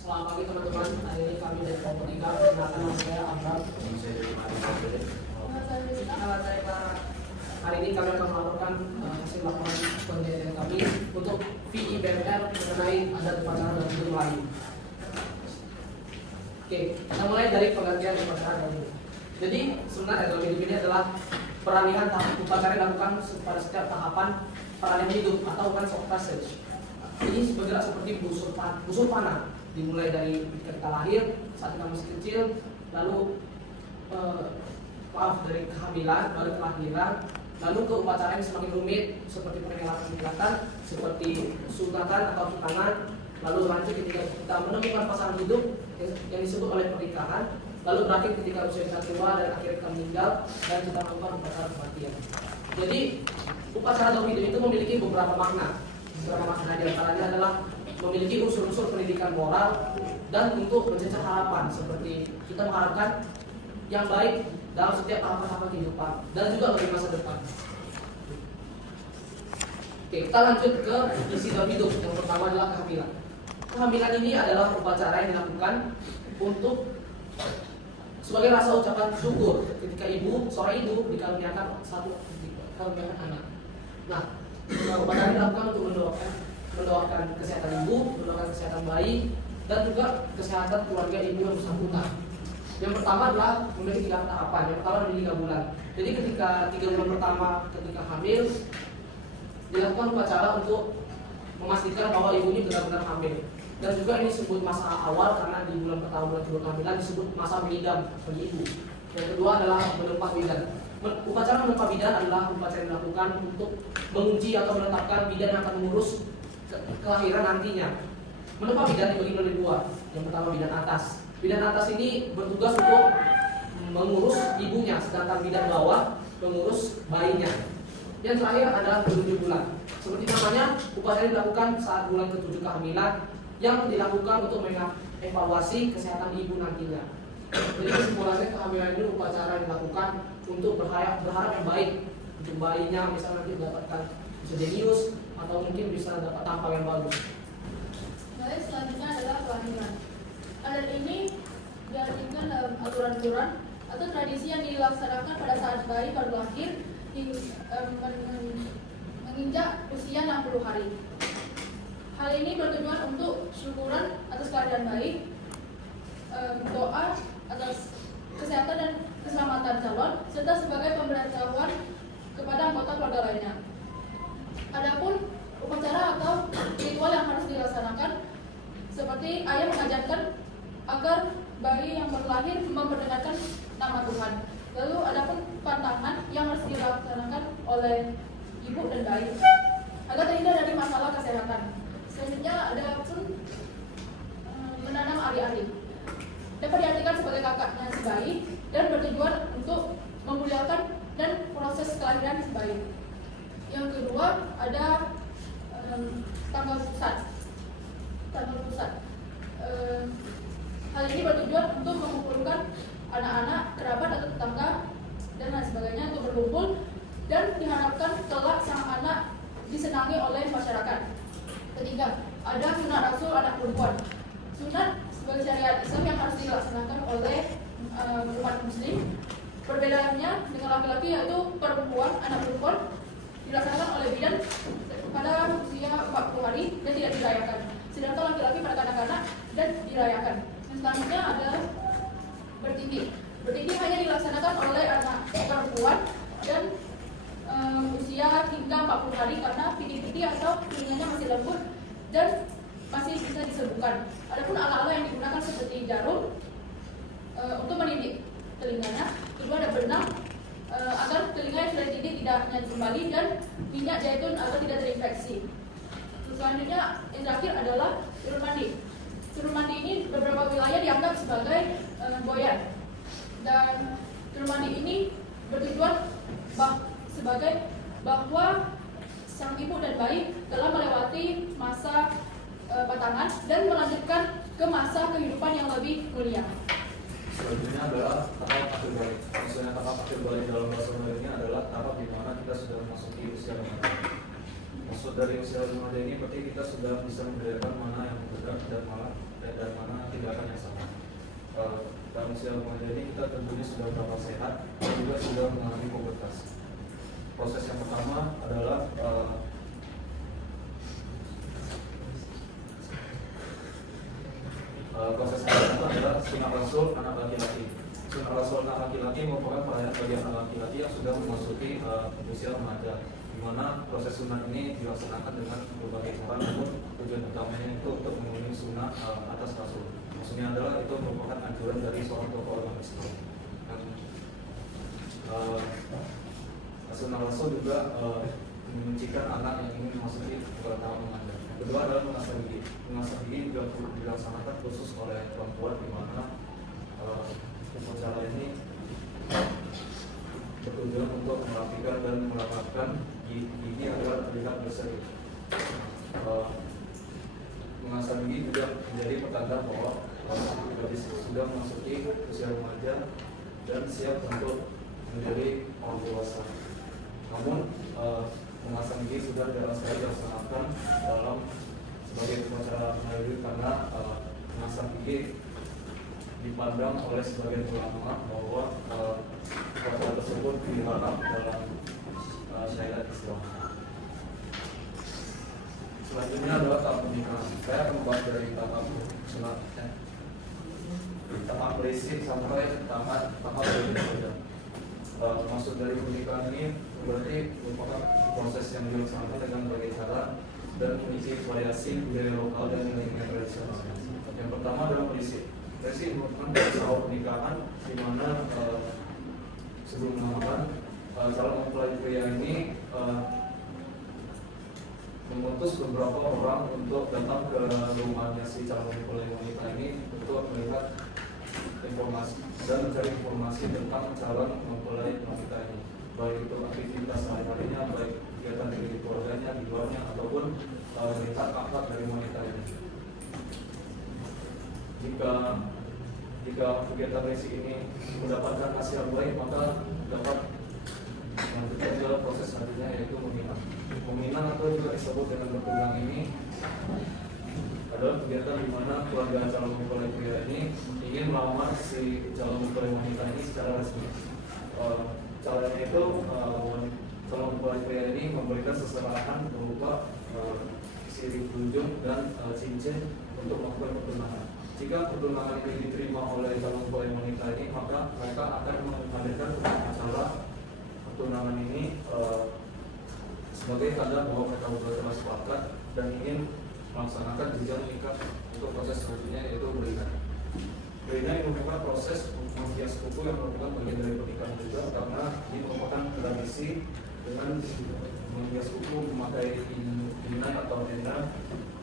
Selamat pagi teman-teman. Hari ini kami dari kelompok 3. Perkenalkan nama saya Abram. Hari ini kami akan melakukan hasil laporan penelitian kami untuk VI BMR mengenai adat upacara dan budaya Melayu. Oke, kita mulai dari pengertian upacara dahulu. Jadi sebenarnya dalam hidup ini adalah peralihan tahap upacara yang dilakukan pada setiap tahapan peralihan hidup atau bukan passage. Ini bergerak seperti busur panah, dimulai dari ketika kita lahir, saat kita masih kecil, lalu dari kehamilan, lalu kelahiran, lalu ke upacara yang semakin rumit seperti peringatan, seperti sunatan atau sutanan, lalu lanjut ketika kita menemukan pasangan hidup yang disebut oleh pernikahan, lalu berakhir ketika usia kita tua dan akhirnya kita meninggal dan kita melakukan upacara kematian. Jadi upacara dalam hidup itu memiliki beberapa makna. Beberapa makna di antaranya adalah memiliki unsur-unsur pendidikan moral dan untuk mencecar harapan, seperti kita mengharapkan yang baik dalam setiap tahapan kehidupan dan juga bagi masa depan. Oke, kita lanjut ke isi dalam hidup. Yang pertama adalah kehamilan. Kehamilan ini adalah upacara yang dilakukan untuk sebagai rasa ucapan syukur ketika seorang ibu dikaruniakan anak. Nah, upacara dilakukan untuk mendoakan kesehatan ibu, mendoakan kesehatan bayi, dan juga kesehatan keluarga ibu yang bersangkutan. Yang pertama adalah memiliki 3 tahapan. Yang pertama memiliki 3 bulan. Jadi ketika 3 bulan pertama ketika hamil dilakukan upacara untuk memastikan bahwa ibu ini benar-benar hamil. Dan juga ini disebut masa awal karena di bulan pertama bulan kedua kehamilan disebut masa mengidam bagi ibu. Yang kedua adalah menempah bidan. Upacara menempah bidan adalah upacara yang dilakukan untuk menguji atau menetapkan bidan yang akan mengurus kelahiran nantinya. Menempah bidan dibagi menjadi 2. Yang pertama bidan atas. Bidan atas ini bertugas untuk mengurus ibunya, sedangkan bidan bawah mengurus bayinya. Yang terakhir adalah 7 bulan. Seperti namanya, upacara ini dilakukan saat bulan ke-7 kehamilan yang dilakukan untuk mengevaluasi kesehatan ibu nantinya. Jadi kesimpulannya kehamilan ini upacara yang dilakukan untuk berharap yang baik untuk bayinya, misalnya nanti mendapatkan bisa jenius atau mungkin bisa dapat tampang yang bagus. Baik, selanjutnya adalah kelahiran. Adat ini diartikan dalam aturan-aturan atau tradisi yang dilaksanakan pada saat bayi baru lahir menginjak usia 60 hari. Hal ini bertujuan untuk syukuran atas keadaan bayi, doa atas kesehatan dan keselamatan calon, serta sebagai pemberitahuan kepada anggota keluarga lainnya. Adapun upacara atau ritual yang harus dilaksanakan, seperti ayah mengajarkan agar bayi yang baru lahir memperdengarkan nama Tuhan. Lalu adapun pantangan yang harus dilaksanakan oleh ibu dan bayi agar terhindar dari masalah kesehatan. Selanjutnya ada pun menanam ari-ari. Dapat diartikan sebagai kakaknya si bayi dan bertujuan untuk memuliakan dan proses kelahiran si bayi. Yang kedua ada tanggal pusat. Hal ini bertujuan untuk mengumpulkan anak-anak, kerabat atau tetangga dan lain sebagainya untuk berkumpul dan diharapkan kelak sang anak disenangi oleh masyarakat. Ketiga, ada sunat rasul anak perempuan. Sunat sebagai syariat Islam yang harus dilaksanakan oleh umat muslim. Perbedaannya dengan laki-laki yaitu anak perempuan dilaksanakan oleh bidan pada usia 40 hari dan tidak dirayakan. Sedangkan laki-laki pada kanak-kanak dan dirayakan. Yang selanjutnya ada bertindih. Bertindih hanya dilaksanakan oleh anak perempuan dan usia hingga 40 hari karena piti-piti atau telinganya masih lembut dan masih bisa disembuhkan. Adapun alat-alat yang digunakan seperti jarum untuk mendidik telinganya. Kedua ada benang agar telinga yang sudah dididik tidak nyatu kembali dan minyak zaitun agar tidak terinfeksi. Selanjutnya yang terakhir adalah turun mandi. Turun mandi ini beberapa wilayah dianggap sebagai boyan. Dan turun mandi ini bertujuan sebagai bahwa sang ibu dan bayi telah melewati masa patangan dan melanjutkan ke masa kehidupan yang lebih mulia. Selanjutnya adalah tahap akhir balik. Misalnya tahap akhir balik dalam bahasa Melayunya adalah tahap di mana kita sudah memasuki usia remaja. Maksud dari usia remaja ini berarti kita sudah bisa membedakan mana yang benar dan mana tindakan yang salah. Dalam usia remaja ini kita tentunya sudah berapa sehat dan juga sudah mengalami pubertas. Proses yang pertama adalah proses pertama adalah sunat rasul anak laki-laki. Sunat rasul anak laki-laki merupakan perayaan bagi anak laki-laki yang sudah memasuki usia remaja, di mana proses sunat ini dilaksanakan dengan berbagai cara, namun tujuan utamanya itu untuk memenuhi sunat atas rasul. Maksudnya adalah itu merupakan anjuran dari seorang tokoh agama Islam. Sunat rasul juga menyucikan anak yang ingin memasuki tahap remaja. Kedua adalah mengasah gigi. Mengasah gigi juga dilaksanakan khusus oleh perempuan, di mana upacara ini bertujuan untuk merapikan dan merapatkan gigi agar terlihat berseri. Mengasah gigi juga menjadi pertanda bahwa gadis sudah memasuki usia remaja dan siap untuk menjadi orang dewasa. Namun mengasah gigi sudah dilaksanakan dalam sebagai upacara Maulid karena mengasah gigi dipandang oleh sebagian ulama bahwa upacara tersebut dilarang dalam syariat Islam. Selanjutnya adalah tahap pernikahan. Saya akan membahas dari tahap sunat, tahap berisik sampai tahap berisik. Maksud dari pernikahan ini berarti merupakan proses yang dilaksanakan dengan berbagai cara dan mengisi variasi budaya lokal dan nilai-nilai tradisional. Yang pertama adalah berisik. Berisik merupakan awal pernikahan, di mana sebelum melamar calon mempelai pria ini mengutus beberapa orang untuk datang ke rumahnya si calon mempelai wanita ini untuk melihat informasi dan mencari informasi tentang calon mempelai wanita ini, baik itu aktivitas sehari-harinya, baik kegiatan dari keluarganya, di luarnya, ataupun melihat akhlak dari wanita ini. Jika kegiatan berisik ini mendapatkan hasil baik, maka dapat melanjutkan ke proses selanjutnya, yaitu meminang. Meminang atau juga disebut dengan berpegang ini adalah kegiatan di mana keluarga calon mempelai pria ini ingin melamar si calon mempelai wanita ini secara resmi. Caranya itu calon mempelai pria ini memberikan seserahan berupa sirih berujung dan cincin untuk melakukan pertunangan. Jika pertunangan ini diterima oleh calon mempelai wanita ini, maka mereka akan menghadirkan acara pertunangan ini sebagai tanda bahwa mereka berdua sepakat dan ingin melaksanakan jenjang nikah untuk proses selanjutnya, yaitu berikan. Berikan ini merupakan proses menghias kuku yang merupakan bagian dari pernikahan juga, karena ini merupakan tradisi dengan menghias kuku memakai inai atau henna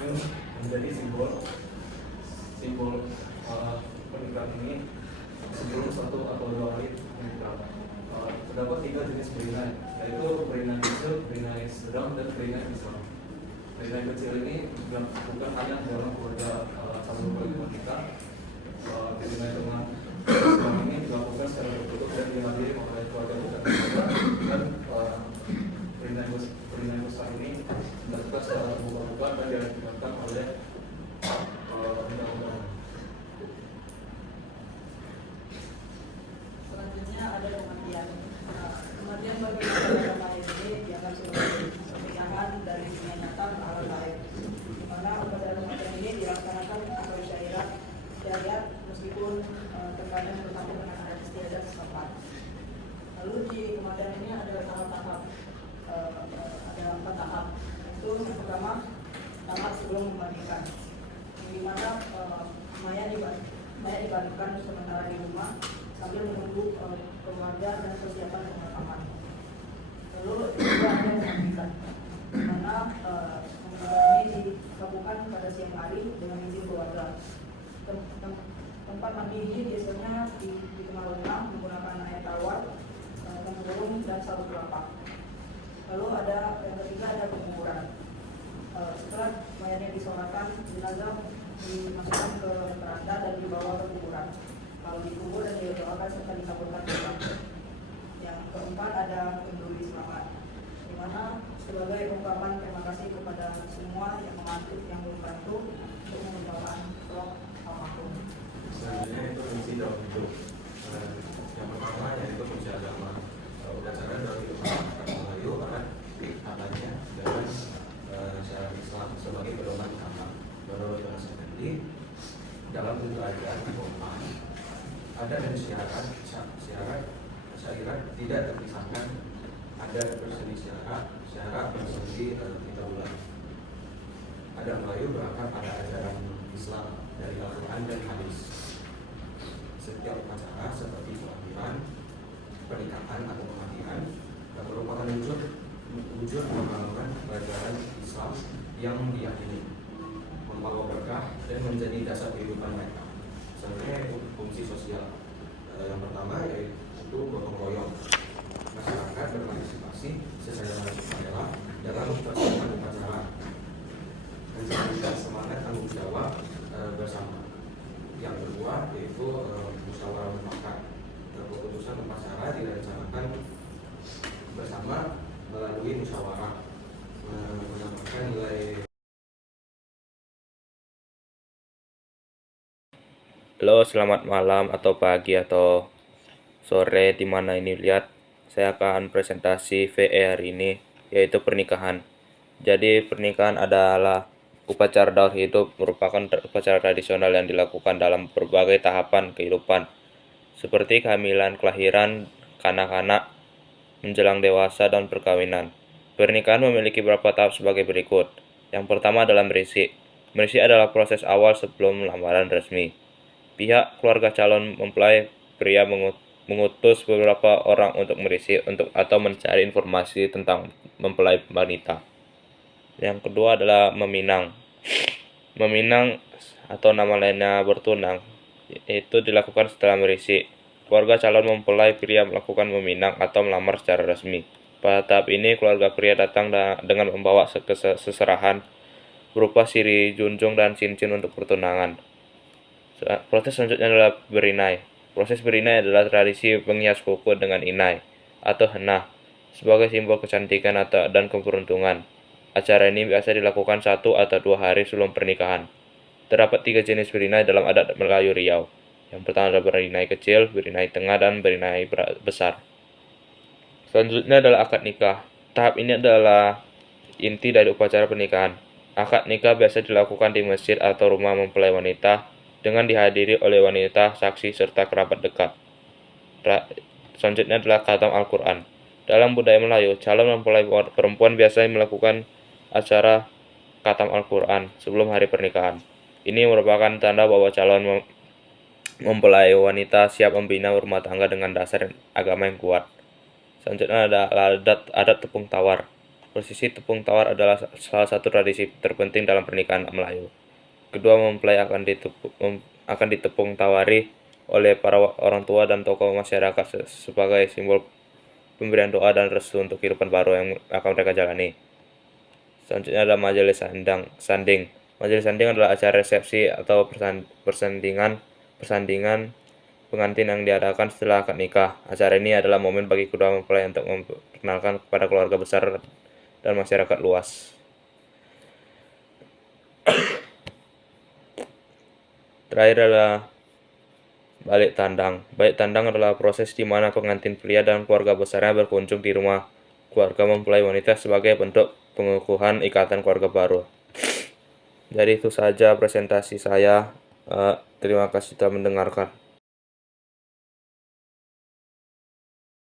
yang menjadi simbol pernikahan ini sebelum 1 atau 2 hari pernikahan. Terdapat 3 jenis berinai, yaitu berinai kecil, berinai sedang, dan berinai besar. Berinai kecil ini bukan hanya dalam keluarga calon mempelai wanita. Berinai dengan sedang ini dilakukan secara tertutup dan dihadiri oleh keluarga kita, dan berinai besar ini dilakukan secara terbuka dan dilakukan oleh undang-undang. Selanjutnya ada kematian. Kematian bagi orang lain ini dianggap sebagai pernikahan dari dunia nyata ke alam lain, di mana upacara kematian ini dilaksanakan sesuai syariat meskipun terkadang bertentangan dengan adat istiadat setempat. Lalu di kematian ini ada tahap-tahap, ada 4 tahap. Itu yang pertama, tahap sebelum memandikan, di mana mayat dimandikan sementara di rumah sambil menunggu keluarga dan persiapan pemakaman. Lalu juga ada pemandikan, di mana pemakaman ini dilakukan pada siang hari dengan izin keluarga. Tempat mandi ini biasanya di tengah rumah menggunakan air tawar, tempurung, dan sabut kelapa. Lalu ada yang ketiga, ada penguburan. Setelah mayatnya disolatkan, jenazah dimasukkan ke keranda dan dibawa ke kuburan. Kalau dikubur dan didoakan serta dikabulkan doa. Yang keempat ada kenduri selamat, di mana sebagai ungkapan terima kasih kepada semua yang membantu untuk mengembangkan vlog almarhum. Selanjutnya itu fungsi dalam hidup. Yang pertama yaitu fungsi agama. Upacara dalam hidup masyarakat Melayu akan katanya dalam syariat Islam sebagai pedoman utama. Menurut Dosen Effendi, dalam bentuk ajaran agama ada dan syariat tidak terpisahkan, ada berseni syarat berseni kita ulang. Ada Melayu berakar pada ajaran Islam dari Al-Quran dan hadis. Setiap upacara seperti kelahiran, pernikahan atau kematian merupakan wujud mengamalkan pelajaran Islam yang diyakini, membawa berkah dan menjadi dasar kehidupan mereka. Sebenarnya fungsi sosial yang pertama yaitu gotong royong. Masyarakat berpartisipasi secara sukarela dalam pelaksanaan upacara, menjadikan semangat tanggung jawab bersama. Yang kedua yaitu musyawarah mufakat. Keputusan upacara direncanakan bersama melalui musyawarah, menambahkan nilai. Halo, selamat malam atau pagi atau sore di mana ini lihat. Saya akan presentasi VE hari ini, yaitu pernikahan. Jadi pernikahan adalah upacara daur hidup, merupakan upacara tradisional yang dilakukan dalam berbagai tahapan kehidupan, seperti kehamilan, kelahiran, kanak-kanak, menjelang dewasa, dan perkawinan. Pernikahan memiliki beberapa tahap sebagai berikut. Yang pertama adalah merisik. Merisik adalah proses awal sebelum lamaran resmi. Pihak keluarga calon mempelai pria mengutus beberapa orang untuk merisik atau mencari informasi tentang mempelai wanita. Yang kedua adalah meminang. Meminang atau nama lainnya bertunang, itu dilakukan setelah merisik. Keluarga calon mempelai pria melakukan meminang atau melamar secara resmi. Pada tahap ini, keluarga pria datang dengan membawa seserahan berupa siri junjung dan cincin untuk pertunangan. Proses selanjutnya adalah berinai. Proses berinai adalah tradisi menghias kuku dengan inai atau henna sebagai simbol kecantikan dan keberuntungan. Acara ini biasa dilakukan 1 atau 2 hari sebelum pernikahan. Terdapat 3 jenis berinai dalam adat Melayu Riau. Yang pertama adalah berinai kecil, berinai tengah, dan berinai besar. Selanjutnya adalah akad nikah. Tahap ini adalah inti dari upacara pernikahan. Akad nikah biasa dilakukan di masjid atau rumah mempelai wanita dengan dihadiri oleh wanita, saksi, serta kerabat dekat. Selanjutnya adalah khatam Al-Quran. Dalam budaya Melayu, calon mempelai perempuan biasanya melakukan acara khatam Al-Quran sebelum hari pernikahan. Ini merupakan tanda bahwa calon mempelai wanita siap membina rumah tangga dengan dasar agama yang kuat. Selanjutnya ada adat tepung tawar. Prosesi tepung tawar adalah salah satu tradisi terpenting dalam pernikahan Melayu. Kedua mempelai akan ditepung tawari oleh para orang tua dan tokoh masyarakat sebagai simbol pemberian doa dan restu untuk kehidupan baru yang akan mereka jalani. Selanjutnya ada majelis sanding. Majelis sanding adalah acara resepsi atau persandingan pengantin yang diadakan setelah akad nikah. Acara ini adalah momen bagi kedua mempelai untuk memperkenalkan kepada keluarga besar dan masyarakat luas. Terakhir adalah balik tandang. Balik tandang adalah proses di mana pengantin pria dan keluarga besarnya berkunjung di rumah keluarga mempelai wanita sebagai bentuk pengukuhan ikatan keluarga baru. Jadi itu saja presentasi saya. Terima kasih telah mendengarkan.